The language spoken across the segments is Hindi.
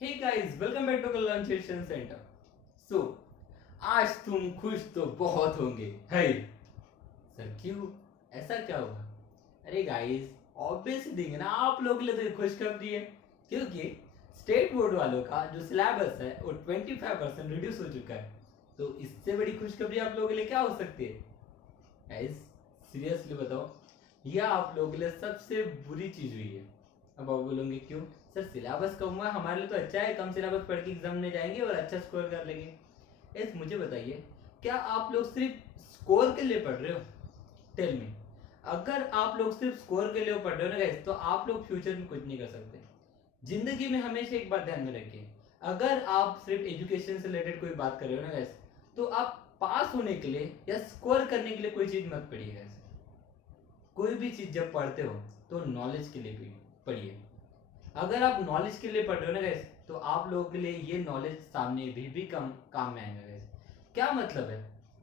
Hey guys, welcome back to conversation center. So आज तुम खुश तो बहुत होंगे है सर। क्यों? ऐसा क्या हुआ? अरे गाइस, ऑब्वियस थिंग है ना, आप लोगों के लिए तो ये खुशखबरी है, क्योंकि स्टेट बोर्ड वालों का जो सिलेबस है वो 25% रिड्यूस हो चुका है। तो इससे बड़ी खुशखबरी आप लोगों के लिए क्या हो सकती है? गाइस, सीरियसली बताओ, यह आप लोगों के लिए सबसे बुरी चीज हुई है। अब आप बोलोगे क्यों? सर सिलेबस कम हुआ, हमारे लिए तो अच्छा है, कम सिलेबस पढ़ के एग्जाम में जाएंगे और अच्छा स्कोर कर लेंगे। इस मुझे बताइए, क्या आप लोग सिर्फ स्कोर के लिए पढ़ रहे हो? Tell me. अगर आप लोग सिर्फ स्कोर के लिए पढ़ रहे हो ना गाइस, तो आप लोग फ्यूचर में कुछ नहीं कर सकते। जिंदगी में हमेशा एक बात ध्यान में रखिए, अगर आप सिर्फ एजुकेशन से रिलेटेड कोई बात कर रहे हो ना गाइस, तो आप पास होने के लिए या स्कोर करने के लिए कोई चीज मत पढ़िए गाइस। कोई भी चीज जब पढ़ते हो तो नॉलेज के लिए पढ़िए। अगर आप नॉलेज के लिए पढ़ रहे हो ना गाइस, तो आप लोगों के लिए ये नॉलेज सामने भी कम काम में आएगा गाइस। क्या मतलब है?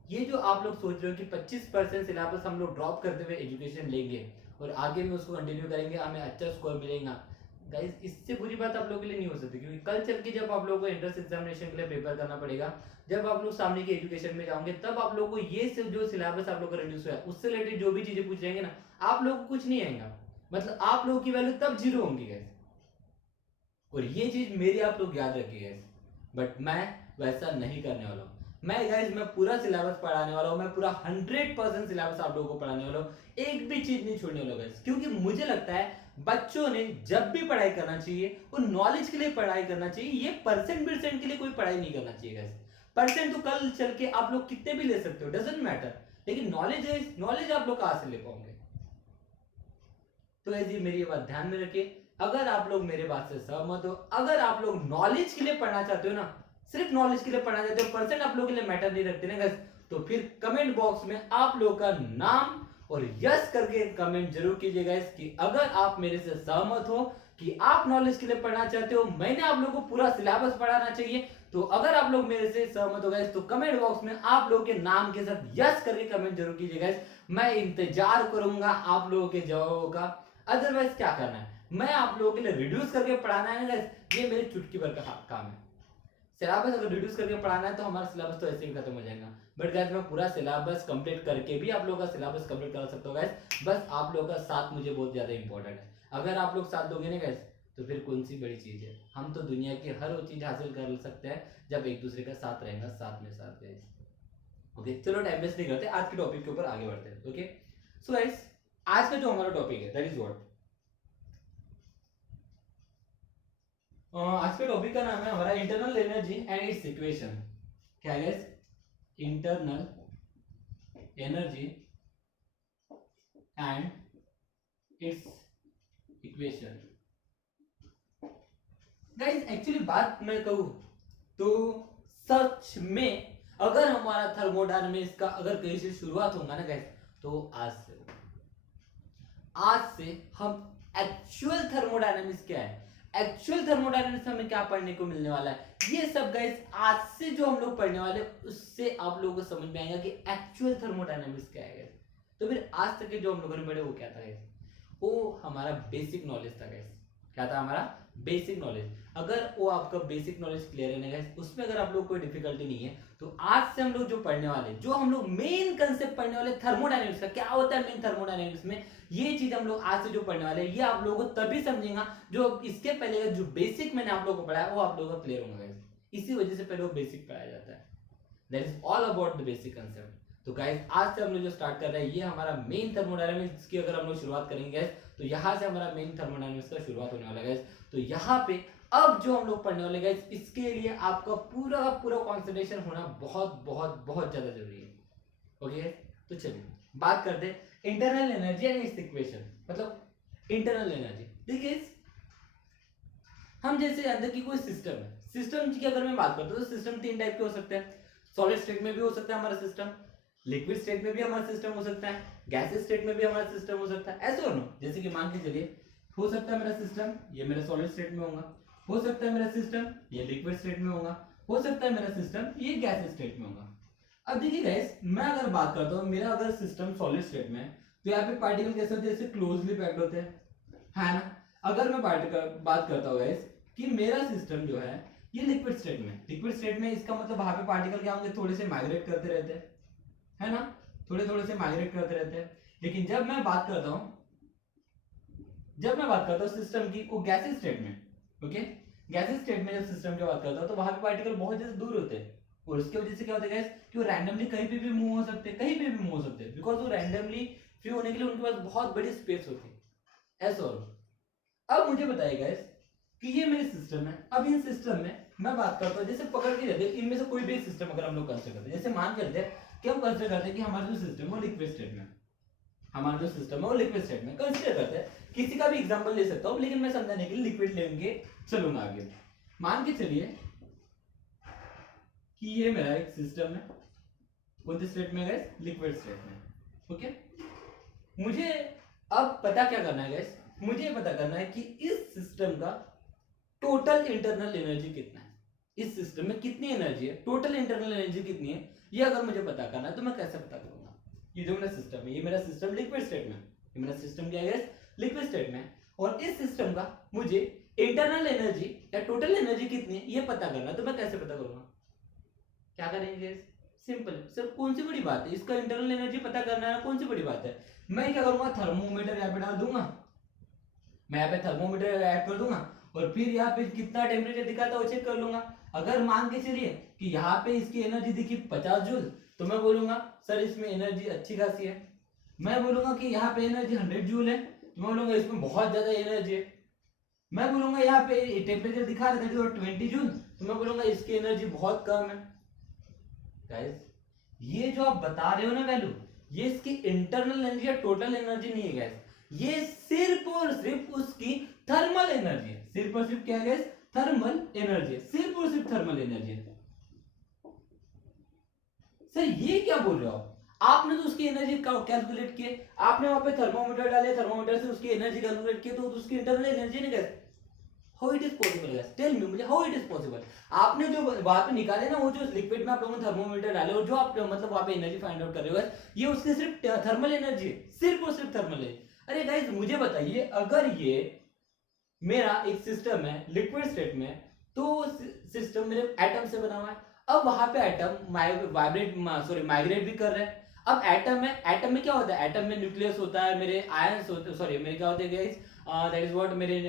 ये जो आप लोग सोच रहे हो कि 25% सिलेबस हम लोग ड्रॉप करते हुए एजुकेशन लेंगे और आगे में उसको कंटिन्यू करेंगे, हमें अच्छा स्कोर मिलेगा, गाइस इससे बुरी बात आप लोगों के लिए नहीं हो सकती। क्योंकि कल चल के जब आप लोगों को एंट्रेंस एग्जामिनेशन के लिए पेपर करना पड़ेगा, जब आप लोग सामने के एजुकेशन में जाओगे, तब आप लोगों को ये सब जो सिलेबस आप लोग का रिड्यूस हुआ है उससे रिलेटेड जो भी चीजें पूछ रहेंगे ना, आप लोग को कुछ नहीं आएगा। मतलब आप लोगों की वैल्यू तब जीरो होंगी गाइस। और ये चीज मेरी आप लोग याद रखिए गाइस। बट मैं वैसा नहीं करने वाला हूँ। मैं पूरा सिलेबस पढ़ाने वाला हूँ, मैं पूरा 100% सिलेबस आप लोगों को पढ़ाने वाला हूँ। एक भी चीज नहीं छोड़ने वाला गाइस, क्योंकि मुझे लगता है बच्चों ने जब भी पढ़ाई करना चाहिए वो नॉलेज के लिए पढ़ाई करना चाहिए, ये परसेंट के लिए कोई पढ़ाई नहीं करना चाहिए गाइस। परसेंट तो कल चल के आप लोग कितने भी ले सकते हो, डजेंट मैटर, लेकिन नॉलेज नॉलेज आप लोग कहां से ले पाओगे? तो ऐसी मेरी ये बात ध्यान में रखिए। अगर आप लोग मेरे बात से सहमत हो, अगर आप लोग नॉलेज के लिए पढ़ना चाहते हो ना, सिर्फ नॉलेज के लिए पढ़ना चाहते हो, परसेंट आप लोगों के लिए मैटर नहीं रखते ना गाइस, तो फिर कमेंट बॉक्स में आप लोग का नाम और यस करके कमेंट जरूर कीजिए गाइस कि अगर आप मेरे से सहमत हो कि आप नॉलेज के लिए पढ़ना चाहते हो, मैंने आप लोगों को पूरा सिलेबस पढ़ाना चाहिए। तो अगर आप लोग मेरे से सहमत हो गाइस, तो कमेंट बॉक्स में आप लोगों के नाम के साथ यस करके कमेंट जरूर कीजिए गाइस। मैं इंतजार करूंगा आप लोगों के जवाबों का। अदरवाइज क्या करना है, मैं आप लोगों के लिए रिड्यूस करके पढ़ाना है ना, ये मेरे चुटकी भर का काम है। सिलेबस अगर रिड्यूस करके पढ़ाना है तो हमारा सिलेबस तो ऐसे ही खत्म हो जाएगा। बट गाइस मैं पूरा सिलेबस कंप्लीट करके भी आप लोगों का सिलेबस कंप्लीट करा सकता हूँ गाइस। बस आप लोगों का साथ मुझे बहुत ज्यादा इंपॉर्टेंट है। अगर आप लोग साथ दोगे ना गाइस, तो फिर कौन सी बड़ी चीज है, हम तो दुनिया की हर वो चीज हासिल कर सकते हैं जब एक दूसरे का साथ रहेगा, साथ में साथ गाइस। ओके चलो टाइम वेस्ट नहीं करते, आज के टॉपिक के ऊपर आगे बढ़ते हैं। ओके सो गाइस, आज का जो हमारा टॉपिक है दैट इज व्हाट, आज के टॉपिक का नाम है हमारा internal energy and it's equation. क्या है? Internal energy and it's equation. Guys actually बात मैं कहूं तो सच में अगर हमारा थर्मोडायनामिक्स का अगर कहीं से शुरुआत होगा ना गाइस, तो आज से होगा। आज से हम एक्चुअल थर्मोडायनामिक्स क्या है, एक्चुअल थर्मोडायनामिक्स हमें क्या पढ़ने को मिलने वाला है, ये सब गाइस आज से जो हम लोग पढ़ने वाले उससे आप लोगों को समझ में आएगा कि एक्चुअल थर्मोडायनामिक्स क्या है गाइस। तो फिर आज तक के जो हम लोगों ने पढ़े वो क्या था गाइस? वो हमारा बेसिक नॉलेज था गाइस। क्या था हमारा? Basic knowledge. अगर वो आपका बेसिक नॉलेज क्लियर है ना गाइस, उसमें अगर आप लोग कोई डिफिकल्टी नहीं है, तो आज से हम लोग जो पढ़ने वाले, जो हम लोग मेन कंसेप्ट पढ़ने वाले थर्मोडायनेमिक्स का, क्या होता है मेन थर्मोडायनेमिक्स में, ये चीज हम लोग आज से जो पढ़ने वाले हैं, ये आप लोगों को तभी समझेगा जो इसके पहले जो बेसिक मैंने आप लोगों को पढ़ाया वो आप लोगों का क्लियर होगा। इसी वजह से पहले वो बेसिक पढ़ाया जाता है। That is all about the basic concept. तो गाइस आज से हम लोग जो स्टार्ट कर रहे हैं, ये हमारा मेन थर्मोडायनेमिक्स की अगर हम लोग शुरुआत करेंगे गाइस, तो यहाँ से हमारा मेन थर्मोडायनेमिक्स का शुरुआत होने वाला है गाइस। तो यहाँ पे अब जो हम लोग पढ़ने वाले गाइस, इसके लिए आपका पूरा पूरा कॉन्सेंट्रेशन होना बहुत बहुत बहुत ज्यादा जरूरी है। ओके तो चलिए बात करते हैं internal energy and it's equation. मतलब इंटरनल एनर्जी, देखिए हम जैसे अंदर की कोई सिस्टम है, सिस्टम की अगर मैं बात करता हूँ तो सिस्टम तीन टाइप के हो सकते हैं। सॉलिड स्टेट में भी हो सकता है हमारा सिस्टम, लिक्विड स्टेट में भी हमारा सिस्टम हो सकता है, गैसेस स्टेट में भी हमारा सिस्टम हो सकता है। ऐसे हो ना, जैसे कि मान के चलिए हो सकता है मेरा सिस्टम ये मेरा सॉलिड स्टेट में होगा, हो सकता है मेरा सिस्टम ये लिक्विड स्टेट में होगा, हो सकता है मेरा सिस्टम ये गैस स्टेट में होगा। अब देखिए गाइस, मैं अगर बात करता हूँ मेरा अगर सिस्टम सॉलिड स्टेट में है, तो यहाँ पे पार्टिकल कैसे होते हैं, जैसे क्लोजली पैक्ड होते हैं, है ना। अगर मैं बात करता हूँ गाइस कि मेरा सिस्टम जो है ये लिक्विड स्टेट में, लिक्विड स्टेट में इसका मतलब वहां पे पार्टिकल क्या होंगे, थोड़े से माइग्रेट करते रहते हैं, है ना, थोड़े थोड़े से माइग्रेट करते रहते हैं। लेकिन जब मैं बात करता हूँ सिस्टम की वो गैसेस स्टेट में, ओके, गैसेस स्टेट में जब सिस्टम की बात करता हूँ तो वहां पे पार्टिकल बहुत ज्यादा दूर होते हैं, और उसकी वजह से क्या होता है गाइस कि वो रैंडमली कहीं पे भी मूव हो सकते हैं, कहीं पे भी मूव हो सकते हैं, बिकॉज वो रैंडमली फ्री होने के लिए उनके पास बहुत बड़ी स्पेस होती है, ऐसा। अब मुझे बताइए गाइस कि ये मेरे सिस्टम है। अब इन सिस्टम में मैं बात करता हूँ, जैसे पकड़ के रहते हैं इनमें से कोई भी एक सिस्टम अगर हम लोग कंसिडर करते हैं, जैसे मान करते हैं कि हम कंसिडर करते हैं कि हमारा जो सिस्टम है वो लिक्विड स्टेट में, हमारा जो सिस्टम है वो लिक्विड स्टेट में कंसिडर करते हैं। किसी का भी एग्जांपल ले सकता हूँ, लेकिन मैं समझाने के लिए लिक्विड लेंगे चलूंगा आगे। मान के चलिए कि ये मेरा एक सिस्टम है, कौन सी स्टेट में गाइस, लिक्विड स्टेट में, ओके। मुझे अब पता क्या करना है गाइस, मुझे पता करना है कि इस सिस्टम का टोटल इंटरनल एनर्जी कितना है, इस सिस्टम में कितनी एनर्जी है, टोटल इंटरनल एनर्जी कितनी है, ये अगर मुझे पता करना है तो मैं कैसे पता करूंगा। ये जो मेरा सिस्टम है, ये मेरा सिस्टम लिक्विड स्टेट में, ये मेरा सिस्टम क्या है, लिक्विड स्टेट में, और इस सिस्टम का मुझे इंटरनल एनर्जी या टोटल एनर्जी कितनी है ये पता करना है, तो मैं कैसे पता करूंगा, क्या करेंगे, सिंपल सर, कौन सी बड़ी बात है, इसका इंटरनल एनर्जी पता करना है, कौन सी बड़ी बात है। मैं क्या करूंगा, थर्मोमीटर यहाँ पे डाल दूंगा, मैं यहाँ पे थर्मोमीटर ऐड कर दूंगा, और फिर यहाँ पे कितना टेम्परेचर दिखाता है वो चेक कर लूंगा। अगर मान के चलिए कि यहाँ पे इसकी एनर्जी दिखी 50 जूल, तो मैं बोलूंगा सर इसमें एनर्जी अच्छी खासी है। मैं बोलूंगा कि यहाँ पे एनर्जी 100 जूल है, तो मैं बोलूंगा इसमें बहुत ज्यादा एनर्जी है। मैं बोलूंगा यहाँ पे टेम्परेचर दिखा रहा था 20 जूल, तो मैं बोलूंगा इसकी एनर्जी बहुत कम है। गाइस ये जो आप बता रहे हो ना वैल्यू, ये इसकी इंटरनल एनर्जी या टोटल एनर्जी नहीं है गाइस, ये सिर्फ और सिर्फ उसकी थर्मल एनर्जी है, सिर्फ और सिर्फ क्या है गाइस, थर्मल एनर्जी है, सिर्फ और सिर्फ थर्मल एनर्जी है। सर ये क्या बोल रहे हो आपने तो उसकी एनर्जी कैलकुलेट किए, आपने वहां पे थर्मोमीटर डाले, थर्मोमीटर से उसकी एनर्जी कैलकुलेट की, तो उसकी इंटरनल एनर्जी नहीं guys, how it is possible guys, tell me, मुझे हाउ इट इज पॉसिबल। आपने जो वहां पे निकाले ना, वो जो लिक्विड में आप लोगों ने थर्मोमीटर डाले और जो आप मतलब वहां पे एनर्जी फाइंड आउट कर रहे हो, ये उसकी सिर्फ थर्मल एनर्जी है, सिर्फ और सिर्फ थर्मल है। अरे गाइस मुझे बताइए, अगर ये मेरा एक सिस्टम है लिक्विड स्टेट में, तो सिस्टम मेरे एटम से बना हुआ है। अब वहां पे एटम माइग्रेट भी कर रहे हैं। अब एटम में, एटम में क्या होता है, एटम में न्यूक्लियस होता है, मेरे आयंस होते हैं, सॉरी मेरे क्या होते हैं गाइस, दैट इज व्हाट, मेरे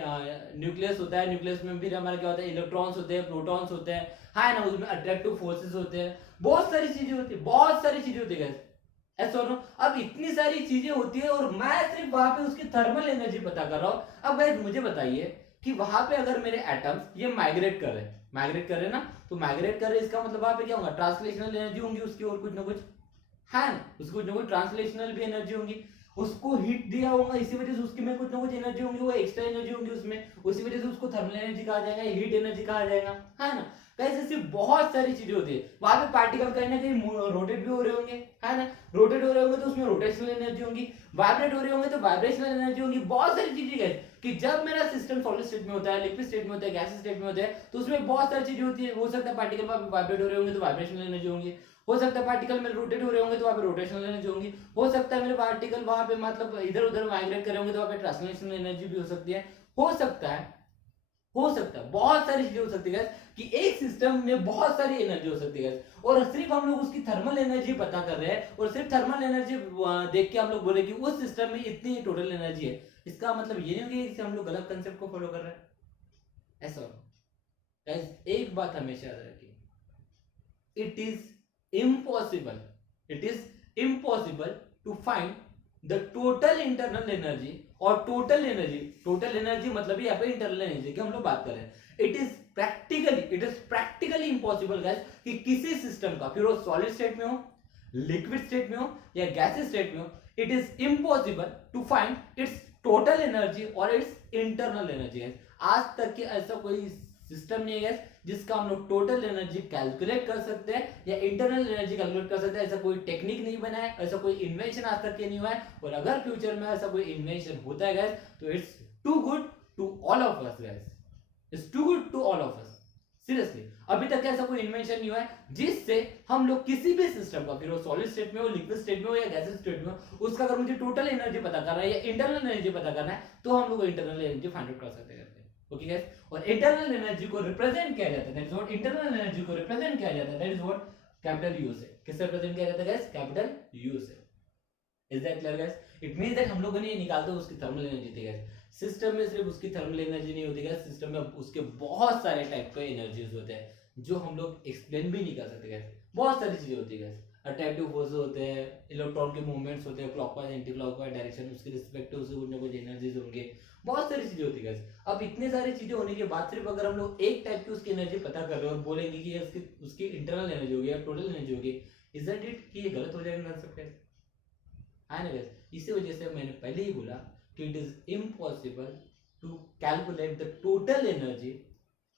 न्यूक्लियस होता है, न्यूक्लियस में फिर हमारा क्या होता है, इलेक्ट्रॉन्स होते हैं, प्रोटॉन्स होते हैं, हाँ ना, उसमें अट्रैक्टिव फोर्सेस होते हैं, बहुत सारी चीजें होती है, बहुत सारी चीजें होती है गाइस, ऐसा हो। अब इतनी सारी चीजें होती है और मैं सिर्फ वहां पे उसकी थर्मल एनर्जी पता कर रहा हूं। अब गाइस मुझे बताइए कि वहां पे अगर मेरे एटम्स ये माइग्रेट कर रहे हैं, माइग्रेट कर रहे हैं ना, तो माइग्रेट कर रहे हैं, इसका मतलब वहां पे क्या होगा, ट्रांसलेशनल एनर्जी होंगी उसकी, और कुछ ना कुछ है ना, उसको कुछ ना कुछ ट्रांसलेशनल भी एनर्जी होंगी, उसको हीट दिया होगा, इसी वजह से उसके में कुछ ना कुछ एनर्जी होंगी, वो एक्स्ट्रा एनर्जी होंगी उसमें, उसी वजह से उसको थर्मल एनर्जी कहा जाएगा, हीट एनर्जी कहा जाएगा, है ना। कैसे ऐसी बहुत सारी चीजें होती है, वहां पे पार्टिकल कहीं ना कहीं रोटेट भी हो रहे होंगे, है ना, रोटेट हो रहे होंगे तो उसमें रोटेशनल एनर्जी होगी, वाइब्रेट हो रहे होंगे तो वाइब्रेशनल एनर्जी होगी, बहुत सारी चीजें है कि जब मेरा सिस्टम सॉलिड स्टेट में होता है, लिक्विड स्टेट में होता है, गैस स्टेट में होता है, तो उसमें बहुत सारी चीजें होती है। हो सकता है पार्टिकल वाइब्रेट हो रहे होंगे तो वाइब्रेशनल एनर्जी होंगी, हो सकता है पार्टिकल में रोटेट हो रहे होंगे तो वहां पे रोटेशनल एनर्जी होंगी, हो सकता है मेरे पार्टिकल वहां पे मतलब इधर उधर माइग्रेट कर रहे होंगे तो वहां पे ट्रांसलेशनल एनर्जी भी हो सकती है, हो सकता है, हो सकता है, बहुत सारी चीजें हो सकती है कि एक सिस्टम में बहुत सारी एनर्जी हो सकती है, और सिर्फ हम लोग उसकी थर्मल एनर्जी पता कर रहे हैं, और सिर्फ थर्मल एनर्जी देख के हम लोग बोले कि उस सिस्टम में इतनी टोटल एनर्जी है, इसका मतलब ये नहीं कि हम लोग गलत कंसेप्ट को फॉलो कर रहे हैं, ऐसा। एक बात हमेशा याद रखिए, it is impossible to find the total internal energy, और टोटल एनर्जी मतलब यहाँ पे इंटरनल एनर्जी की हम लोग बात कर रहे हैं। It is practically impossible guys कि किसी सिस्टम का, फिर वो सॉलिड स्टेट में हो, लिक्विड स्टेट में हो या गैसेस स्टेट में हो, it is impossible to find its total energy और इट्स इंटरनल एनर्जी। आज तक के ऐसा कोई सिस्टम नहीं है जिसका हम लोग टोटल एनर्जी कैलकुलेट कर सकते हैं या इंटरनल एनर्जी कैलकुलेट कर सकते हैं, ऐसा कोई टेक्निक नहीं बना है, ऐसा कोई इन्वेंशन आज तक के नहीं हुआ है, और अगर फ्यूचर में ऐसा कोई इन्वेंशन होता है गाइस तो it's too good to all of us guys, it's too good to all of us, seriously. अभी तक ऐसा कोई इन्वेंशन नहीं हुआ है जिससे हम लोग किसी भी सिस्टम का, फिर वो सॉलिड स्टेट में हो, लिक्विड स्टेट में हो या गैसेस स्टेट में हो, उसका अगर मुझे टोटल एनर्जी पता करना है या इंटरनल एनर्जी पता करना है तो हम लोग इंटरनल एनर्जी फाइंड आउट कर सकते हैं। ओके गाइस, और इंटरनल एनर्जी को रिप्रेजेंट किया जाता है, that is what internal energy को रिप्रेजेंट किया जाता है, that is what capital you से। किससे रिप्रेजेंट किया जाता है गाइस? कैपिटल यू से। Is that clear guys? It means that हम लोगों ने ये निकालते हैं उसकी थर्मल एनर्जी थी गाइस। सिस्टम में सिर्फ उसकी थर्मल एनर्जी नहीं होती गाइस, सिस्टम में उसके बहुत सारे टाइप के एनर्जीज होते हैं जो हम लोग एक्सप्लेन भी नहीं कर सकते गाइस। बहुत सारी चीजें होती है गाइस, अट्रैक्टिव फोर्सेस होते हैं, इलेक्ट्रॉन के मूवमेंट्स होते हैं क्लॉकवाइज एंटी क्लॉकवाइज डायरेक्शन, उसके रिस्पेक्टिव से कुछ ना कुछ एनर्जीज होंगे, बहुत सारी चीजें होती है गाइस। अब इतने सारी चीजें होने के बाद सिर्फ अगर हम लोग एक टाइप की उसकी एनर्जी पता कर रहे हैं और बोलेंगे कि ये उसकी इंटरनल एनर्जी होगी या टोटल एनर्जी होगी, इजंट इट कि ये गलत हो जाएगा कंसेप्ट है ना गाइस? इसी वजह से मैंने पहले ही बोला कि it is impossible to calculate the total energy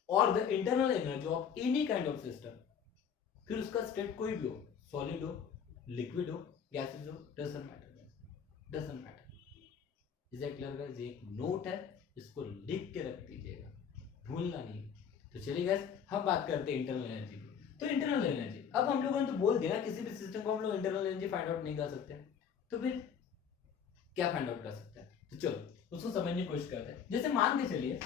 और the internal energy of any kind of system. फिर उसका स्टेट कोई भी हो, सॉलिड हो, लिक्विड हो, गैसेस हो, doesn't matter, doesn't matter. Is that clear guys? ये एक नोट है, इसको लिख के रख दीजिएगा, भूलना नहीं। तो चलिए गाइस, हम बात करते हैं इंटरनल एनर्जी की। तो इंटरनल एनर्जी, अब हम लोगों ने तो बोल दिया किसी भी सिस्टम को हम लोग इंटरनल एनर्जी फाइंड आउट नहीं कर सकते, तो फिर क्या फाइंड आउट कर सकते हैं? तो चलो उसको समझने की कोशिश करते हैं। जैसे मान के चलिए,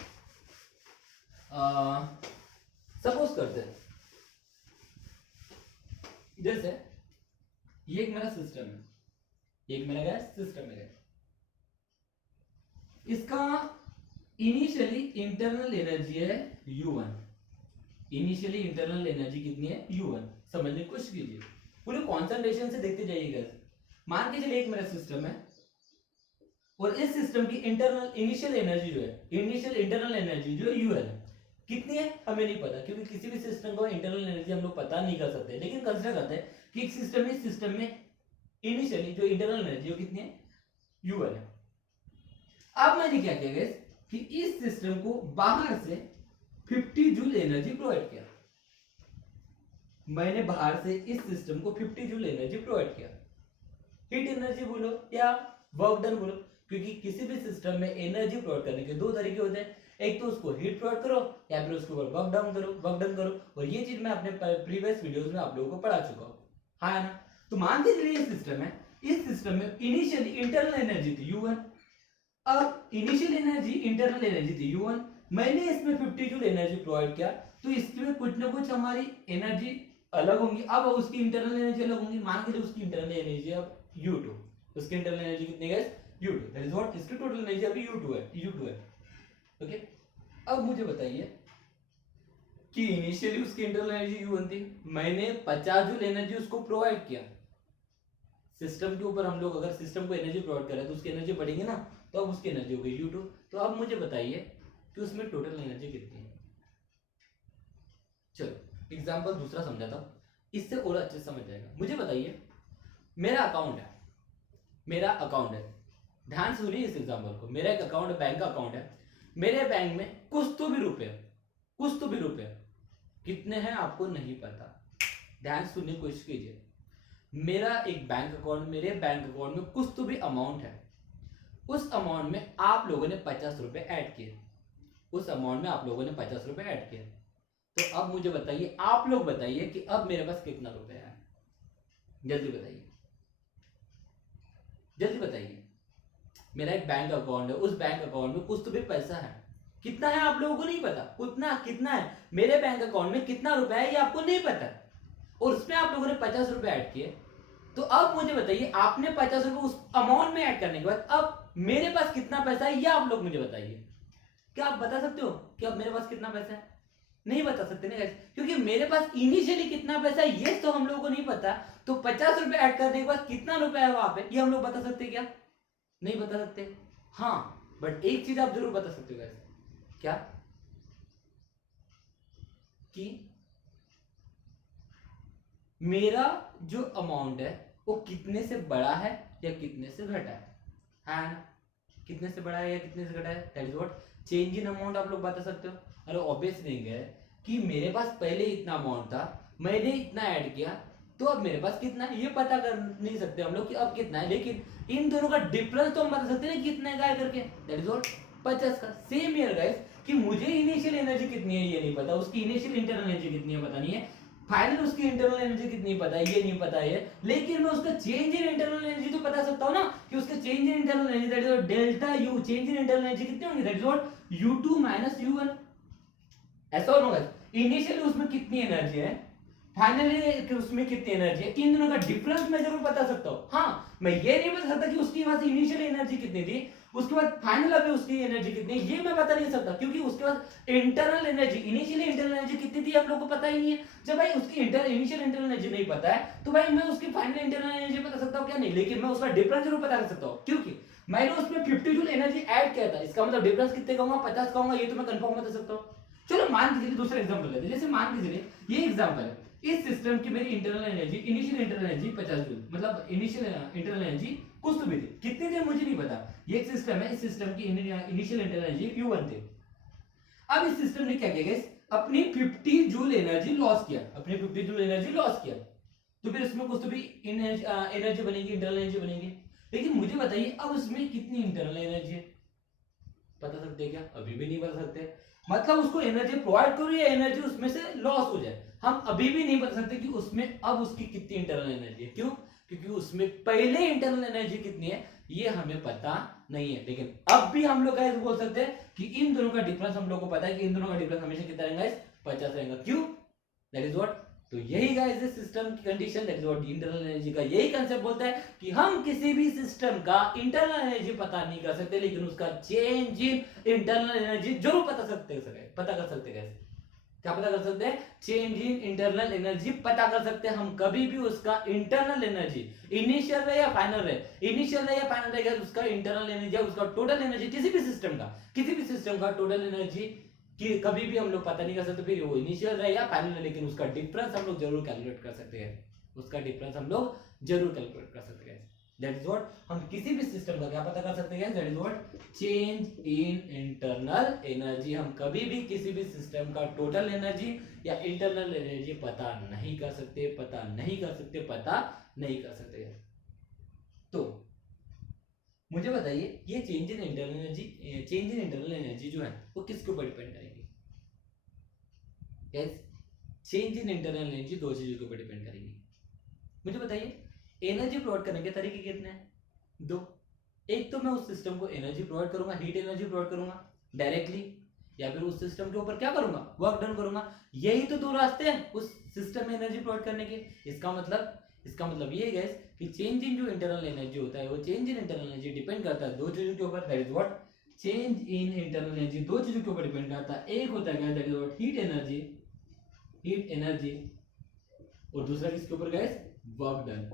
सपोज करते हैं जैसे ये एक मेरा सिस्टम है, एक मेरा गैस सिस्टम है, इसका इनिशियली इंटरनल एनर्जी है U1। इनिशियली इंटरनल एनर्जी कितनी है? U1। समझने की कोशिश कीजिए, पूरे कॉन्सेंट्रेशन से देखते जाइएगा। मान के चलिए एक मेरा सिस्टम है और इस सिस्टम की इंटरनल इनिशियल एनर्जी जो है, इनिशियल इंटरनल एनर्जी जो है UN है, कितनी है हमें नहीं पता, क्योंकि किसी भी सिस्टम को इंटरनल एनर्जी हम लोग पता नहीं कर सकते। लेकिन कंसीडर करते हैं कि एक सिस्टम में इनिशियली जो इंटरनल एनर्जी वो कितनी है? UN है। अब मैंने क्या किया गाइस कि इस सिस्टम को बाहर से 50 जूल एनर्जी प्रोवाइड किया। मैंने बाहर से इस सिस्टम को 50 जूल एनर्जी प्रोवाइड किया। हीट एनर्जी बोलो या वर्क डन बोलो, क्योंकि किसी भी सिस्टम में एनर्जी प्रोवाइड करने के दो तरीके होते हैं, एक तो उसको हीट प्रोवाइड करो या फिर उसके ऊपर वर्क डन करो। और ये चीज मैं अपने प्रीवियस वीडियोस में आप लोगों को पढ़ा चुका हूं, हाँ ना? तो मान के चलिए सिस्टम है, इस सिस्टम में इनिशियली इंटरनल एनर्जी थी U1। अब इनिशियल एनर्जी इंटरनल एनर्जी थी U1, मैंने इसमें 50 जूल एनर्जी प्रोवाइड किया, तो इसमें कुछ ना कुछ हमारी एनर्जी अलग होंगी। अब उसकी इंटरनल एनर्जी अलग होंगी। मान के लिए उसकी इंटरनल एनर्जी अब U2, उसकी इंटरनल एनर्जी कितनी है? U2। दैट इज व्हाट, इसकी टोटल एनर्जी अभी U2 है। ओके, अब मुझे बताइए कि इनिशियली उसकी इंटरनल एनर्जी U1 थी, मैंने 50 जूल एनर्जी उसको प्रोवाइड किया। सिस्टम के ऊपर हम लोग अगर सिस्टम को एनर्जी प्रोवाइड कर रहे हैं तो उसकी एनर्जी बढ़ेगी ना, तो अब उसकी एनर्जी हो गई U2। तो अब मुझे बताइए कि उसमें टोटल एनर्जी कितनी है? चलो एग्जांपल दूसरा समझाता हूं, इससे और अच्छे से समझ जाएगा। मुझे बताइए, मेरा अकाउंट है, ध्यान से सुनिए इस एग्जांपल को। मेरा एक अकाउंट है, बैंक का अकाउंट है। मेरे बैंक में कुछ तो भी रुपए कितने हैं आपको नहीं पता, ध्यान से सुनने की कोशिश कीजिए। मेरे बैंक अकाउंट में कुछ तो भी अमाउंट है, उस अमाउंट में आप लोगों ने 50 रुपए ऐड किए, तो अब मुझे बताइए, आप लोग बताइए कि अब मेरे पास कितना रुपए है? जल्दी बताइए। मेरा एक बैंक अकाउंट है, उस बैंक अकाउंट में कुछ तो भी पैसा है, कितना है आप लोगों को नहीं पता। कितना है मेरे बैंक अकाउंट में, कितना रुपया है ये आपको नहीं पता, और उसमें आप लोगों ने 50 रुपए ऐड किए। तो अब मुझे बताइए, आपने 50 रुपए उस अमाउंट में ऐड करने के बाद अब मेरे पास कितना पैसा है, ये आप लोग मुझे बताइए। क्या आप बता सकते हो कि अब मेरे पास कितना पैसा है? नहीं बता सकते ना गाइस, क्योंकि मेरे पास इनिशियली कितना पैसा है ये तो हम लोगों को नहीं पता। तो 50 रुपए ऐड करने के बाद कितना रुपया है वहां पे, ये हम लोग बता सकते क्या? नहीं बता सकते। हाँ, बट एक चीज आप जरूर बता सकते हो गाइस, क्या? कि मेरा जो अमाउंट है वो कितने से बड़ा है या कितने से घटा है ना? कितने से बड़ा है या कितने से घटा है, that is what change in amount आप लोग बता सकते हो। अरे ऑब्वियस थिंग है कि मेरे पास पहले इतना अमाउंट था, मैंने इतना ऐड किया, तो अब मेरे पास कितना है ये पता कर नहीं सकते हम लोग कि अब कितना है, लेकिन इन दोनों का डिफरेंस तो हम बता सकते हैं कितना है करके, दैट इज व्हाट 50 का। सेम ईयर गाइस कि मुझे इनिशियल एनर्जी कितनी है ये नहीं पता, उसकी इनिशियल इंटरनल एनर्जी कितनी है पता नहीं है, फाइनल उसकी इंटरनल एनर्जी कितनी पता है ये नहीं पता है, लेकिन मैं उसका चेंज इन इंटरनल एनर्जी तो बता सकता हूं ना कि उसका change in internal energy that is delta U, change in internal energy कितनी होंगी that is what u2 minus u1। ऐसा और होगा इनिशियली उसमें कितनी एनर्जी है, फाइनली उसमें कितनी एनर्जी है, इन दोनों का डिफरेंस मैं जरूर बता सकता हूं। हाँ मैं ये नहीं बता सकता कि उसकी वहां से इनिशियल एनर्जी कितनी थी, उसके बाद फाइनल अभी उसकी एनर्जी कितनी है ये मैं बता नहीं सकता, क्योंकि उसके बाद internal energy, initially internal energy कितनी थी आप लोगों को पता ही नहीं है। जब भाई उसकी इनिशियल इंटरनल एनर्जी नहीं पता है तो भाई मैं उसकी फाइनल इंटरनल एनर्जी बता सकता हूं क्या, नहीं, लेकिन मैं उसका डिफरेंस जरूर पता कर सकता हूं, क्योंकि मैंने उसमें 50 जूल एनर्जी ऐड किया था, इसका मतलब डिफरेंस कितने कहूंगा 50 कहूंगा, ये तो मैं कंफर्म बता सकता हूं। चलो मान के चलिए दूसरा एग्जांपल लेते हैं, जैसे मान के चलिए ये एग्जांपल है, इस सिस्टम की मेरी internal energy, initial internal energy 50 joule, मतलब इनिशियल इंटरनल एनर्जी कुछ तो भी थी, कितनी थी मुझे नहीं पता, ये एक सिस्टम है, इस सिस्टम की इनिशियल इंटरनल एनर्जी u1 थी। अब इस सिस्टम ने क्या किया, अपनी 50 जूल एनर्जी लॉस किया, अपनी 50 जूल एनर्जी लॉस किया, तो फिर इसमें कुछ तो भी एनर्जी बनेगी, इंटरनल एनर्जी बनेगी। लेकिन मुझे बताइए अब उसमें कितनी इंटरनल एनर्जी है, बता सकते हैं क्या, अभी भी नहीं बता सकते, मतलब उसको एनर्जी प्रोवाइड करो या एनर्जी उसमें से लॉस हो जाए, हम अभी भी नहीं बता सकते कि उसमें अब उसकी कितनी इंटरनल एनर्जी है। क्यों, क्योंकि उसमें पहले इंटरनल एनर्जी कितनी है ये हमें पता नहीं है, लेकिन अब भी हम लोग गाइस बोल सकते हैं कि इन दोनों का डिफरेंस हम लोग को पता है कि इन दोनों का डिफरेंस हमेशा कितना रहेगा, 50 रहेगा। क्यों, दैट इज व्हाट, तो यही गाइस इस सिस्टम की condition, that is what internal energy का यही कांसेप्ट बोलता है कि हम किसी भी सिस्टम का इंटरनल एनर्जी पता नहीं कर सकते, लेकिन उसका चेंज इन इंटरनल एनर्जी जरूर पता कर सकते हैं। क्या पता कर सकते हैं, चेंज इन इंटरनल एनर्जी पता कर सकते हैं हम, कभी भी उसका इंटरनल एनर्जी इनिशियल रहे या फाइनल रहे, इनिशियल रहे या फाइनल रहे, उसका इंटरनल एनर्जी उसका टोटल एनर्जी किसी भी सिस्टम का टोटल एनर्जी कि कभी भी हम लोग पता नहीं कर सकते, फिर वो इनिशियल रहे या फाइनल रहे, लेकिन उसका डिफरेंस हम लोग जरूर कैलकुलेट कर सकते हैं, दैट इज व्हाट, हम किसी भी सिस्टम का क्या पता कर सकते हैं, that is what change in internal energy, हम कभी भी किसी भी सिस्टम का टोटल एनर्जी या इंटरनल एनर्जी पता नहीं कर सकते। तो मुझे बताइए ये चेंज इन इंटरनल एनर्जी जो है वो किसके ऊपर डिपेंड करेगी, चेंज इन इंटरनल एनर्जी दो चीजों के ऊपर डिपेंड करेगी। मुझे बताइए एनर्जी प्रोवाइड करने के तरीके कितने हैं, दो, एक तो मैं उस सिस्टम को एनर्जी प्रोवाइड करूंगा, हीट एनर्जी प्रोवाइड करूंगा डायरेक्टली, या फिर उस सिस्टम के ऊपर क्या करूंगा, वर्क डन करूंगा, यही तो दो रास्ते हैं उस सिस्टम में एनर्जी प्रोवाइड करने के। इसका मतलब ये है कि चेंज इन जो इंटरनल एनर्जी होता है वो change in internal energy depend करता है दो चीजों के ऊपर, that is what change in internal energy दो चीजों के ऊपर डिपेंड करता है, एक होता है that is what heat energy, और दूसरा किसके ऊपर गाइस, वर्क डन,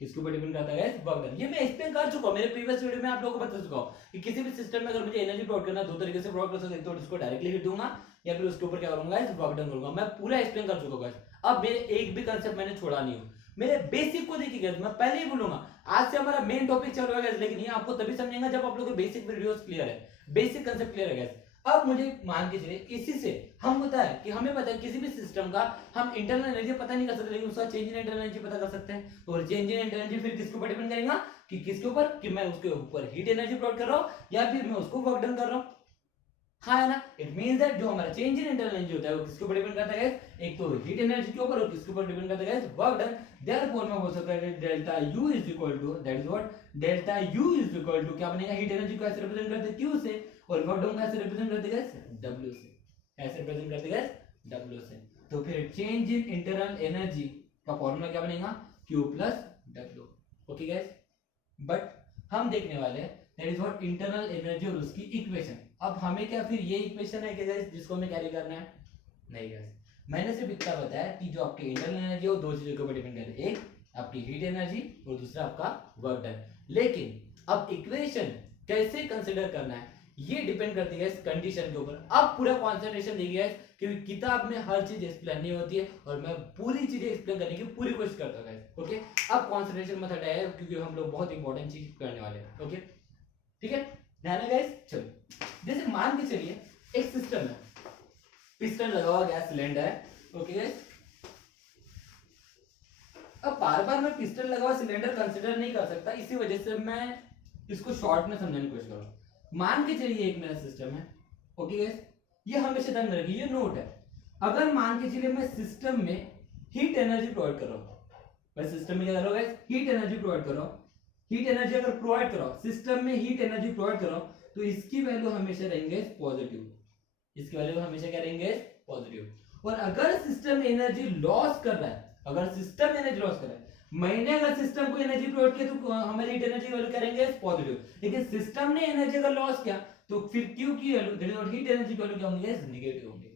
किसके ऊपर डिपेंड करता है, वर्क डन। ये मैं एक्सप्लेन कर चुका हूं मेरे प्रीवियस वीडियो में, आप लोगों को बता चुका हूं कि किसी भी सिस्टम में अगर मुझे एनर्जी प्रोवाइड करना दो तरीके से प्रोवाइड कर सकते हैं, तो उसको डायरेक्टली हिट दूंगा या फिर उसके ऊपर क्या करूंगा, वर्क डन करूंगा। मैं पूरा एक्सप्लेन कर चुका हूं गाइस, अब मेरे एक भी कांसेप्ट मैंने छोड़ा नहीं हूं, मेरे बेसिक को देखिए गाइस, मैं पहले ही बोलूंगा आज से हमारा मेन टॉपिक चल रहा है गाइस, लेकिन ये आपको तभी समझेंगे जब आप लोगों के बेसिक वीडियोस क्लियर है, बेसिक कांसेप्ट क्लियर है गाइस। अब मुझे मान के चलिए इसी से हम बताएं कि हमें पता है किसी भी सिस्टम का हम इंटरनल एनर्जी पता नहीं कर सकते, लेकिन उसका चेंज इन इंटरनल एनर्जी पता कर सकते हैं। और चेंज इन इंटरनल एनर्जी फिर किसके ऊपर डिपेंड करेगा, कि किसके ऊपर, कि मैं उसके ऊपर हीट एनर्जी प्रोवाइड कर रहा हूं या फिर मैं उसको वर्क डन कर रहा हूं, हाँ है ना। इट मींस दैट जो हमारा चेंज इन इंटरनल एनर्जी होता है वो किसके ऊपर डिपेंड करता है, एक तो हीट एनर्जी के ऊपर और किसके ऊपर डिपेंड करता है, वर्क डन। देयरफॉर मैं बोल सकता हूं delta U is equal to, that is what delta U is equal to क्या बनेगा, हीट एनर्जी को ऐसे रिप्रेजेंट करते हैं Q से, और वर्क डन को ऐसे रिप्रेजेंट करते हैं W से, ऐसे रिप्रेजेंट करते हैं W से। तो फिर चेंज इन इंटरनल एनर्जी का फॉर्मूला क्या बनेगा, Q plus W। Okay guys, but हम देखने वाले हैं that is what internal energy और उसकी इक्वेशन। अब हमें क्या फिर ये इक्वेशन है कि गाइस जिसको हमें कैरी करना है, नहीं गाइस, मैंने सिर्फ इतना बताया कि जो आपके इंटरनल एनर्जी वो दो चीजों के ऊपर डिपेंड करती है, एक आपकी हीट एनर्जी और दूसरा आपका वर्क डन। लेकिन अब इक्वेशन कैसे कंसीडर करना है ये डिपेंड करती है इस कंडीशन के ऊपर। अब पूरा कॉन्सेंट्रेशन देखिए क्योंकि किताब में हर चीज एक्सप्लेन नहीं होती है और मैं पूरी चीजें एक्सप्लेन करने की पूरी कोशिश करता हूं गाइस। ओके, अब कॉन्सेंट्रेशन मेथड है क्योंकि हम लोग बहुत इंपॉर्टेंट चीज करने वाले हैं। ओके ठीक है, ध्यान है गाइस। चलो जैसे मान के चलिए एक सिस्टम है, पिस्टन लगा हुआ गैस सिलेंडर है। ओके गाइस, अब बार बार मैं पिस्टन लगा हुआ सिलेंडर कंसीडर नहीं कर सकता, इसी वजह से मैं इसको शॉर्ट में समझाने की कोशिश करूँ। मान के चलिए एक मेरा सिस्टम है। ओके गाइस, ये हमेशा ध्यान रखिए, ये नोट है। अगर मान के चलिए मैं सिस्टम में हीट एनर्जी प्रोवाइड कर रहा हूं, मैं सिस्टम में क्या कर रहा हूं, हीट एनर्जी प्रोवाइड कर रहा हूं। हीट एनर्जी अगर प्रोवाइड कर रहा हूं, सिस्टम में हीट एनर्जी प्रोवाइड कर रहा हूं, तो इसकी वैल्यू हमेशा रहेंगे पॉजिटिव, इसकी वैल्यू हमेशा क्या रहेंगे, पॉजिटिव। और अगर सिस्टम एनर्जी लॉस कर रहा है, अगर सिस्टम एनर्जी लॉस कर रहा है, मैंने अगर सिस्टम को एनर्जी प्रोवाइड किया तो हमारी हीट एनर्जी की वैल्यू क्या रहेंगे, पॉजिटिव। लेकिन सिस्टम ने एनर्जी अगर लॉस किया तो फिर क्यू की value, that is what, heat energy की वैल्यू क्या होंगे, नेगेटिव होंगे।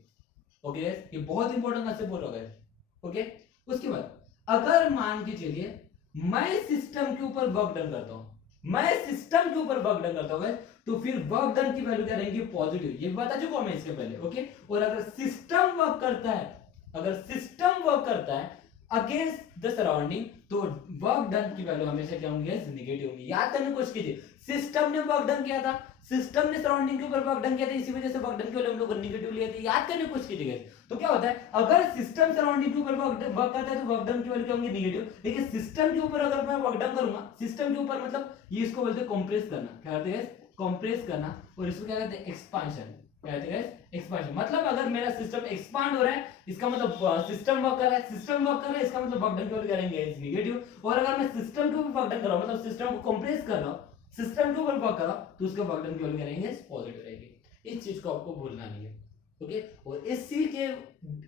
ओके गाइस, ये बहुत इंपॉर्टेंट कंसेप्ट बोल रहा है। ओके, उसके बाद अगर मान के चलिए मैं सिस्टम के ऊपर वर्क डन करता हूं, मैं सिस्टम के ऊपर वर्क डन करता हूं, तो फिर वर्क डन की वैल्यू क्या रहेगी, पॉजिटिव। ये बता चुका हूं मैं इसके पहले। ओके, और अगर सिस्टम वर्क करता है, अगर सिस्टम वर्क करता है अगेंस्ट द सराउंडिंग, तो वर्क डन की वैल्यू हमेशा क्या होंगे, नेगेटिव होंगी। याद करने की कोशिश कीजिए, सिस्टम ने वर्क डन किया था, सिस्टम ने सराउंडिंग के ऊपर वर्क डन किया था, इसी वजह से वर्क डन की वैल्यू हम लोग नेगेटिव लिए थे। याद करने की कोशिश कीजिए। तो क्या होता है, अगर सिस्टम सराउंडिंग के ऊपर वर्क करता है तो वर्क डन की वैल्यू क्या होंगी, नेगेटिव। लेकिन सिस्टम के ऊपर अगर मैं वर्क डन करूंगा, सिस्टम के ऊपर मतलब ये इसको बोलते हैं कंप्रेस करना, क्या कहते हैं, कंप्रेस करना, और इसको क्या कहते हैं, एक्सपांशन। क्या कहते हैं, एक्सपांशन। मतलब अगर मेरा सिस्टम एक्सपांड हो रहा है, इसका मतलब सिस्टम वर्क कर रहा है, सिस्टम वर्क कर रहा है, इसका मतलब वर्क डन की वैल्यू क्या रहेंगे, नेगेटिव। और अगर मैं सिस्टम के ऊपर वर्क डन कर रहा हूं, मतलब सिस्टम को कंप्रेस कर रहा हूं, सिस्टम के ऊपर वर्क कर रहा हूं, तो उसका वर्क डन की वैल्यू क्या रहेंगे, पॉजिटिव रहेगी। इस चीज को आपको भूलना नहीं है। ओके, और इसी के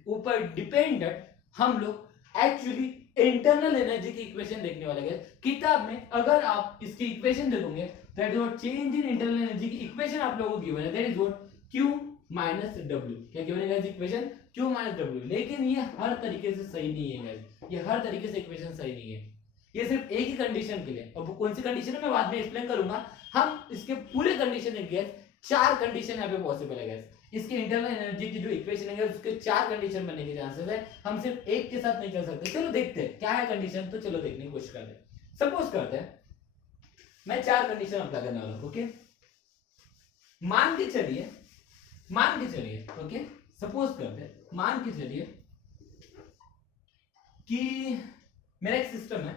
ऊपर डिपेंडेंट हम लोग एक्चुअली इंटरनल एनर्जी की इक्वेशन देखने वाले हैं। किताब में अगर आप इसकी इक्वेशन देखोगे, that is what, change in internal energy की इक्वेशन आप लोगों को गिवन है, that is what, Q minus W। क्या गिवन है guys, equation Q minus W। लेकिन ये हर तरीके से सही नहीं है गाइस, ये हर तरीके से इक्वेशन सही नहीं है। ये सिर्फ एक ही कंडीशन के लिए, और वो कौन सी कंडीशन है मैं बाद में एक्सप्लेन करूंगा। हम इसके पूरे कंडीशन देंगे, 4 कंडीशन यहाँ पे पॉसिबल है गाइस। इसके इंटरनल एनर्जी की जो इक्वेशन है उसके 4 कंडीशन बनने के चांसेस है, हम सिर्फ एक के साथ नहीं चल सकते। चलो देखते हैं क्या है कंडीशन, तो चलो देखने की कोशिश करते हैं। सपोज करते हैं मैं 4 कंडीशन अप्लाई करने वाला हूं। ओके, मान के चलिए ओके, सपोज करते हैं, मान के चलिए कि मेरा एक सिस्टम है,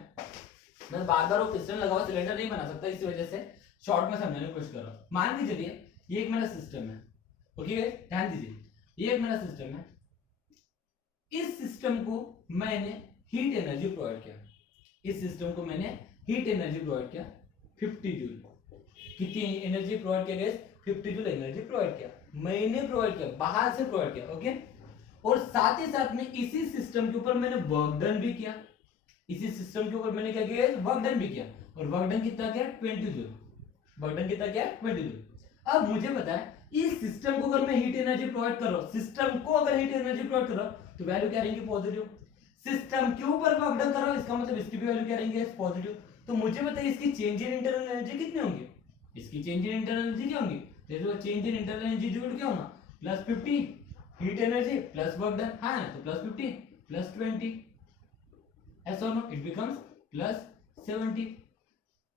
मैं बार बार वो पिस्टन लगा हुआ सिलेंडर नहीं बना सकता, इसी वजह से शॉर्ट में समझाने की कोशिश कर रहा हूं। मान के चलिए ये एक मेरा सिस्टम है। ओके, ध्यान दीजिए, ये एक मेरा सिस्टम है। इस सिस्टम को मैंने हीट एनर्जी प्रोवाइड किया, इस सिस्टम को मैंने हीट एनर्जी प्रोवाइड किया 50 जूल। कितनी एनर्जी प्रोवाइड किया गया, 50 जूल एनर्जी प्रोवाइड किया, मैंने प्रोवाइड किया, बाहर से प्रोवाइड किया। ओके, और साथ ही साथ में इसी सिस्टम के ऊपर मैंने वर्क डन भी किया, इसी सिस्टम के ऊपर मैंने क्या किया, वर्क डन भी किया, और वर्क डन कितना किया, 20 जूल। वर्क डन कितना किया, 20 जूल। अब मुझे बताएं, इस सिस्टम को अगर मैं हीट एनर्जी प्रोवाइड कर रहा हूं, सिस्टम को अगर हीट एनर्जी प्रोवाइड कर रहा हूं, तो वैल्यू क्या रहेंगी, पॉजिटिव। सिस्टम के ऊपर वर्क डन कर रहा हूं, इसका मतलब इसकी भी वैल्यू क्या रहेंगे, पॉजिटिव। तो मुझे बताइए इसकी चेंज इन इंटरनल एनर्जी कितनी होंगी, इसकी चेंज इन इंटरनल एनर्जी क्या होंगी, देखो change in internal energy joule क्या होगा, +50 heat energy plus work done, हाँ ना, तो +50 +20, ऐसा हो, इट बिकम्स +70,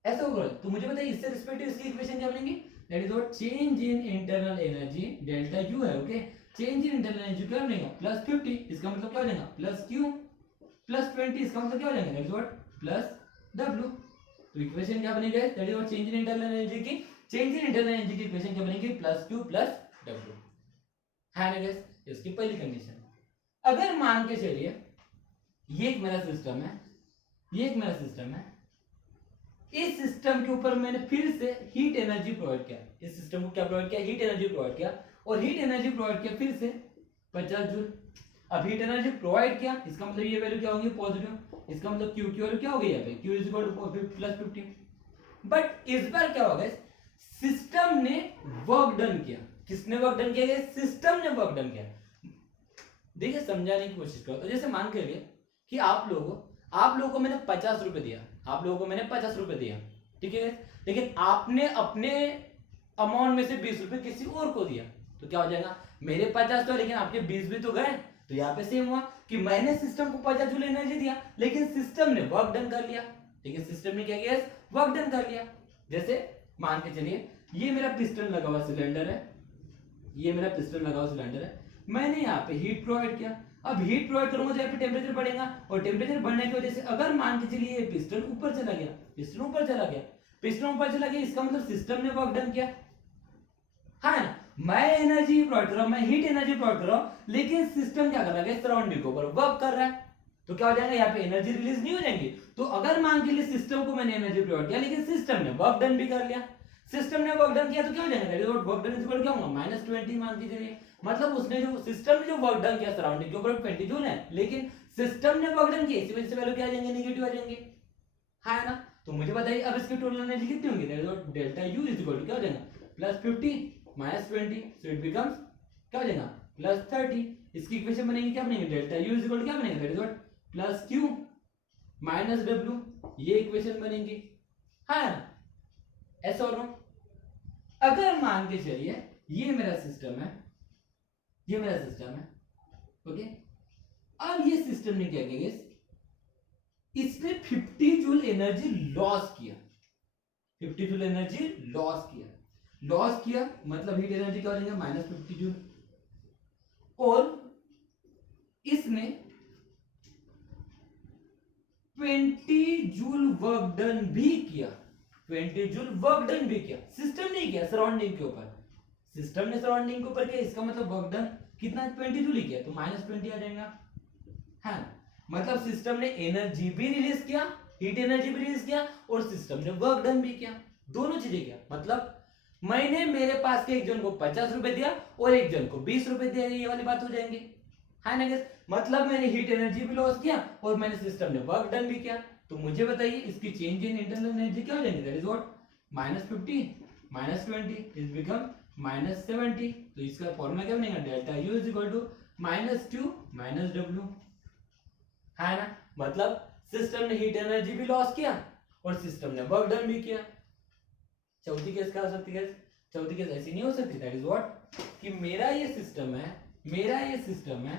ऐसा होगा। तो मुझे बताइए इससे रिस्पेक्टिव इसकी इक्वेशन क्या बनेगी, that is what, change in internal energy delta U है। Okay, change in internal energy क्या बनेगा, +50, इसका मतलब क्या हो जाएगा, +Q, +20, इसका मतलब क्या हो जाएगा, दैट इज व्हाट, +W। तो इक्वेशन क्या बनेगी, that is what, change in internal energy की, चेंज इन इंटरनल एनर्जी की इक्वेशन क्या बनेगी, +Q + W है ना गाइस। इसकी पहली कंडीशन। अगर मान के चलिए ये एक मेरा सिस्टम है, ये एक मेरा सिस्टम है, इस सिस्टम के ऊपर मैंने फिर से हीट एनर्जी प्रोवाइड किया, इस सिस्टम को क्या प्रोवाइड किया, हीट एनर्जी प्रोवाइड किया, और हीट एनर्जी प्रोवाइड किया फिर से 50 जूल। अब हीट एनर्जी प्रोवाइड किया, इसका मतलब ये वैल्यू क्या होगी, पॉजिटिव, इसका मतलब Q की वैल्यू क्या हो गई यहाँ पे, Q = +50। बट इस बार क्या होगा, सिस्टम ने वर्क डन किया, किसने वर्क डन किया, सिस्टम ने वर्क डन किया। देखिए समझाने की कोशिश करो, तो जैसे मान के लिए कि आप लोगों को मैंने 50 रुपए दिया, आप लोगों को मैंने 50 रुपए दिया, ठीक है, लेकिन आपने अपने अमाउंट में से 20 रुपए किसी और को दिया, तो क्या हो जाएगा, मेरे 50 तो, लेकिन आपके 20 भी तो गए। तो यहाँ पे सेम हुआ कि मैंने सिस्टम को 50 जूल एनर्जी दिया, लेकिन सिस्टम ने वर्क डन कर लिया, लेकिन सिस्टम ने क्या किया, वर्क डन कर लिया। जैसे मान के चलिए ये मेरा पिस्टन लगा हुआ सिलेंडर है, ये मेरा पिस्टन लगा हुआ सिलेंडर है, मैंने यहाँ पे हीट प्रोवाइड किया। अब हीट प्रोवाइड करूंगा तो यहाँ पे टेम्परेचर बढ़ेगा, और टेम्परेचर बढ़ने की वजह से अगर मान के चलिए ये पिस्टन ऊपर चला गया, पिस्टन ऊपर चला गया, पिस्टन ऊपर चला गया, इसका मतलब सिस्टम ने वर्क डन किया, हाँ ना। मैं एनर्जी प्रोवाइड कर रहा हूं, मैं हीट एनर्जी प्रोवाइड कर रहा हूं, लेकिन सिस्टम क्या कर रहा है, सराउंडिंग के ऊपर वर्क कर रहा है। तो क्या हो जाएगा, यहाँ पे एनर्जी रिलीज नहीं हो जाएंगी। तो अगर मान के लिए सिस्टम को मैंने एनर्जी प्रोवाइड किया, लेकिन सिस्टम ने वर्क डन भी कर लिया, सिस्टम ने वर्क डन किया, तो क्या हो जाएगा, वर्क डन इज इक्वल क्या होगा, -20 मान के चलिए। मतलब उसने जो सिस्टम ने जो वर्क डन किया सराउंडिंग के ऊपर 20 जूल है, लेकिन सिस्टम ने वर्क डन किया, इसी वजह से वैल्यू क्या आ जाएंगे, नेगेटिव आ जाएंगे, है ना। तो मुझे बताइए अब इसकी टोटल एनर्जी कितनी होगी, delta U is equal to क्या हो जाएगा, +50 -20, सो इट बिकम्स क्या हो जाएगा, +30। इसकी इक्वेशन बनेगी, क्या बनेगी, delta U is equal to क्या बनेगा, that is what +q -w, ये इक्वेशन बनेगी, हाँ ऐसा और नो। अगर मान के चलिए ये मेरा सिस्टम है, ये मेरा सिस्टम है, ओके। अब ये सिस्टम ने क्या किया, इसने 50 जूल एनर्जी लॉस किया, 50 जूल एनर्जी लॉस किया, लॉस किया मतलब हीट एनर्जी क्या हो जाएगा, -50 जूल। और इसने 20 जूल वर्क डन भी किया, 20 जूल वर्क डन भी किया, सिस्टम ने किया सराउंडिंग के ऊपर, सिस्टम ने सराउंडिंग के ऊपर किया, इसका मतलब वर्क डन कितना 20 जूल ही किया, तो -20 आ जाएगा, है। मतलब सिस्टम ने एनर्जी भी रिलीज किया, हीट एनर्जी भी रिलीज किया, और सिस्टम ने वर्क डन भी किया, दोनों चीजें किया। मतलब मैंने मेरे पास के एक जन को 50 रुपए दिया और एक जन को 20 रुपए दिया, ये वाली बात हो जाएंगी, है ना। मतलब मैंने हीट एनर्जी भी लॉस किया और मैंने सिस्टम ने वर्क डन भी किया। तो मुझे बताइए इसकी चेंज इन इंटरनल एनर्जी क्या हो जाएगी, that is what -50 -20 is become -70। तो इसका फॉर्मूला क्या बनेगा, delta U is equal to -q -w, है ना। मतलब सिस्टम ने हीट एनर्जी भी लॉस किया और सिस्टम ने वर्क डन भी किया। चौथी केस क्या हो सकती है, चौथी केस ऐसी नहीं हो सकती, दैट इज व्हाट कि मेरा ये सिस्टम है, मेरा ये सिस्टम है,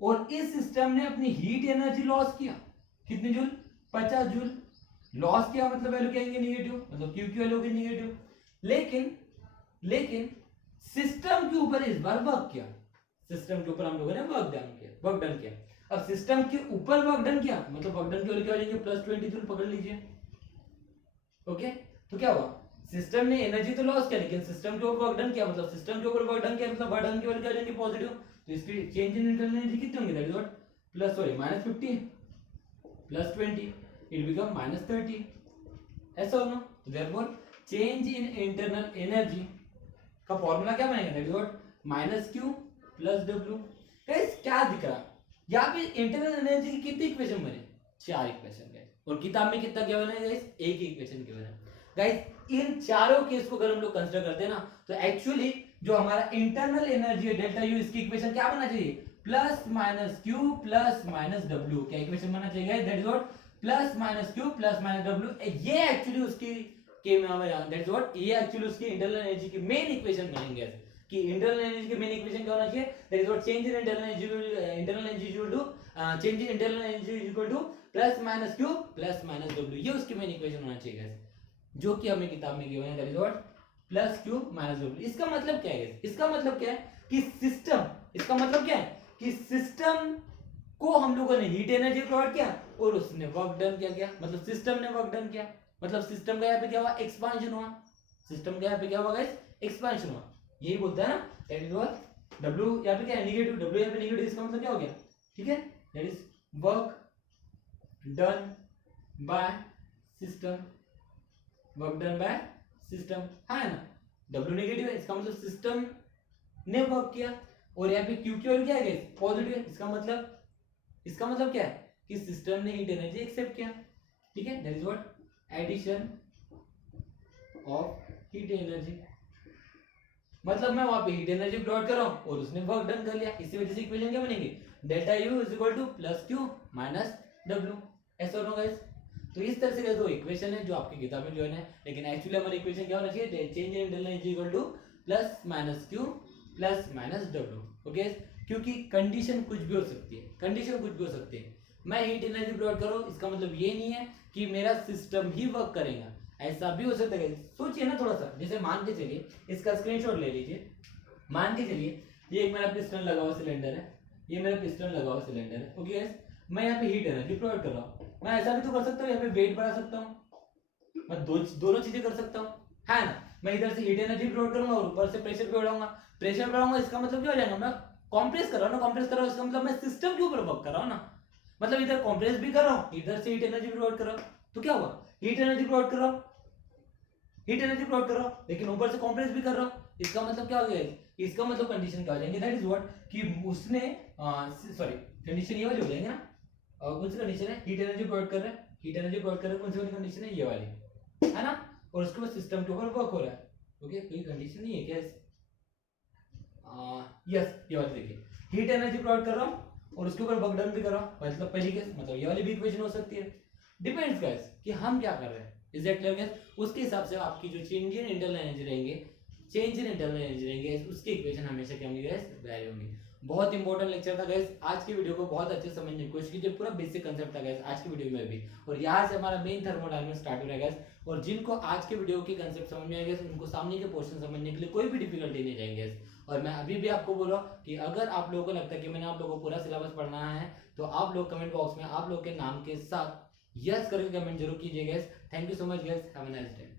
और इस सिस्टम ने अपनी हीट एनर्जी लॉस किया, कितनी जूल, 50 जूल लॉस किया, मतलब वैल्यू क्या आएंगे, नेगेटिव, मतलब क्यू की वैल्यू होगी नेगेटिव। लेकिन सिस्टम के ऊपर इस बार वर्क किया, सिस्टम के ऊपर हम लोगों ने वर्क डन किया। अब सिस्टम के ऊपर वर्क डन किया, मतलब वर्क डन की वैल्यू क्या हो जाएगी, +20 जूल पकड़ लीजिए, ओके। तो क्या हुआ, सिस्टम ने एनर्जी तो लॉस किया, लेकिन सिस्टम के ऊपर वर्क डन किया, मतलब सिस्टम के ऊपर वर्क डन किया, मतलब वर्क डन की वैल्यू क्या हो जाएगी, पॉजिटिव। तो इसकी चेंज इन इंटरनल एनर्जी कितनी होंगी, that is what -50 +20 it become -30, ऐसा हो ना। तो therefore change in internal energy का फॉर्मूला क्या बनेगा, that is what -q +w। Guys क्या दिख रहा, यहाँ पे इंटरनल एनर्जी की कितनी इक्वेशन बने, 4 इक्वेशन गाइस, और किताब में कितना क्या बना है गाइस, एक ही इक्वेशन क्या बना है गाइस। इन चारों केस को अगर हम लोग कंसीडर करते हैं ना, तो एक्चुअली जो हमारा इंटरनल एनर्जी है डेल्टा यू, इसकी इक्वेशन क्या बनना चाहिए, +-q +-w, क्या इक्वेशन बनना चाहिए, that is what +-q +-w। ये एक्चुअली उसकी के में हमें दैट इज व्हाट, ये एक्चुअली उसकी इंटरनल एनर्जी की मेन इक्वेशन बनेंगे, कि इंटरनल एनर्जी की मेन इक्वेशन क्या होना चाहिए, that is what change in internal energy equal to change in internal energy equal to +-q +-w, ये उसकी मेन इक्वेशन होना चाहिए गाइस, जो कि हमें किताब में गिवन है, that is what +q -w। इसका मतलब क्या है, इसका मतलब क्या है कि सिस्टम, इसका मतलब क्या है कि सिस्टम को हम लोगों ने हीट एनर्जी प्रोवाइड किया और उसने वर्क डन किया, मतलब सिस्टम ने वर्क डन किया, मतलब सिस्टम का यहाँ पे क्या हुआ, एक्सपांशन हुआ, सिस्टम का यहाँ पे क्या हुआ गाइस, एक्सपांशन हुआ, यही बोलता है ना, दैट इज व्हाट w यहाँ पे क्या है, नेगेटिव, w यहाँ पे नेगेटिव, इसका मतलब क्या हो गया, ठीक है, that is work done by system, work done by system, है ना। W नेगेटिव है, इसका मतलब सिस्टम ने वर्क किया, और यहाँ पे Q की वैल्यू क्या है गाइस, पॉजिटिव है, इसका मतलब क्या है कि सिस्टम ने हीट एनर्जी एक्सेप्ट किया, ठीक है, that is what addition of heat energy. मतलब मैं वहां पे हीट एनर्जी प्लॉट कर रहा हूं और उसने वर्क डन कर लिया, इसी वजह से इक्वेशन क्या बनेगी, delta U is equal to +q -w, ऐसा होगा गाइस। तो इस तरह से दो इक्वेशन है जो आपकी किताब में जो है, लेकिन एक्चुअली हमारी इक्वेशन क्या होना चाहिए, change in internal energy equal to +-q +-w, okay. क्योंकि कंडीशन कुछ भी हो सकती है, कंडीशन कुछ भी हो सकती है। मैं हीट एनर्जी प्रोवाइड कर रहा हूं, इसका मतलब ये नहीं है कि मेरा सिस्टम ही वर्क करेगा, ऐसा भी हो सकता है। सोचिए ना थोड़ा सा, जैसे मान के चलिए, इसका स्क्रीनशॉट ले लीजिए, मान के चलिए ये एक मेरा पिस्टन लगा हुआ सिलेंडर है, ये मेरा पिस्टन लगा हुआ सिलेंडर है, ओके गाइस। मैं यहाँ पे हीट एनर्जी प्रोवाइड कर रहा हूँ, मैं ऐसा भी तो कर सकता हूँ, यहाँ पे वेट बढ़ा सकता हूँ, मैं दोनों चीजें कर सकता हूँ, है ना। मैं इधर से हीट एनर्जी प्रोवाइड करूंगा और ऊपर से प्रेशर भी बढ़ाऊंगा, इसका मतलब क्या हो जाएगा, मैं कॉम्प्रेस कर रहा हूँ ना, कॉम्प्रेस कर रहा हूँ, इसका मतलब मैं सिस्टम के ऊपर वर्क कर रहा हूँ ना, मतलब इधर कंप्रेस भी कर रहा हूं, इधर से हीट एनर्जी प्रोवाइड कर रहा हूं, तो क्या हुआ, हीट एनर्जी प्रोवाइड कर रहा हूं, हीट एनर्जी प्रोवाइड कर रहा हूं, लेकिन ऊपर से कंप्रेस भी कर रहा हूं। इसका मतलब क्या हो गया, इसका मतलब कंडीशन क्या हो जाएंगे, दैट इज व्हाट कि उसने सॉरी कंडीशन ये वाली हो जाएंगे ना, और कौन सी कंडीशन है, हीट एनर्जी प्रोवाइड कर रहा है, हीट एनर्जी प्रोवाइड कर रहा है, कौन सी वाली कंडीशन है, ये वाली है ना, और उसके बाद सिस्टम के ऊपर वर्क हो रहा है। ओके, कोई कंडीशन नहीं है क्या यस, ये वाली देखिए, हीट एनर्जी प्रोवाइड कर रहा हूं और उसके ऊपर वर्क डन भी कर रहा हूं, मतलब पहली केस, मतलब ये वाली भी इक्वेशन हो सकती है। डिपेंड्स गाइस कि हम क्या कर रहे हैं, इज दैट क्लियर गाइस, उसके हिसाब से आपकी जो चेंज इन इंटरनल एनर्जी रहेंगे, चेंज इन इंटरनल एनर्जी रहेंगे, उसकी इक्वेशन हमेशा क्या होंगी गाइस, वैरी होंगी। बहुत इंपॉर्टेंट लेक्चर था गाइस, आज की वीडियो को बहुत अच्छे से समझने की कोशिश कीजिए, पूरा बेसिक कंसेप्ट था गाइस आज की वीडियो में भी, और यहाँ से हमारा मेन थर्मोडायनामिक्स स्टार्ट हो रहा है गाइस, और जिनको आज के वीडियो के कंसेप्ट समझ में आएंगे उनको सामने के पोर्शन समझने के लिए कोई भी डिफिकल्टी नहीं जाएंगे। और मैं अभी भी आपको बोल रहा हूँ कि अगर आप लोगों को लगता है कि मैंने आप लोगों को पूरा सिलेबस पढ़ना है, तो आप लोग कमेंट बॉक्स में आप लोग के नाम के साथ यस करके कमेंट जरूर कीजिएगा। Thank you so much guys, have a nice day.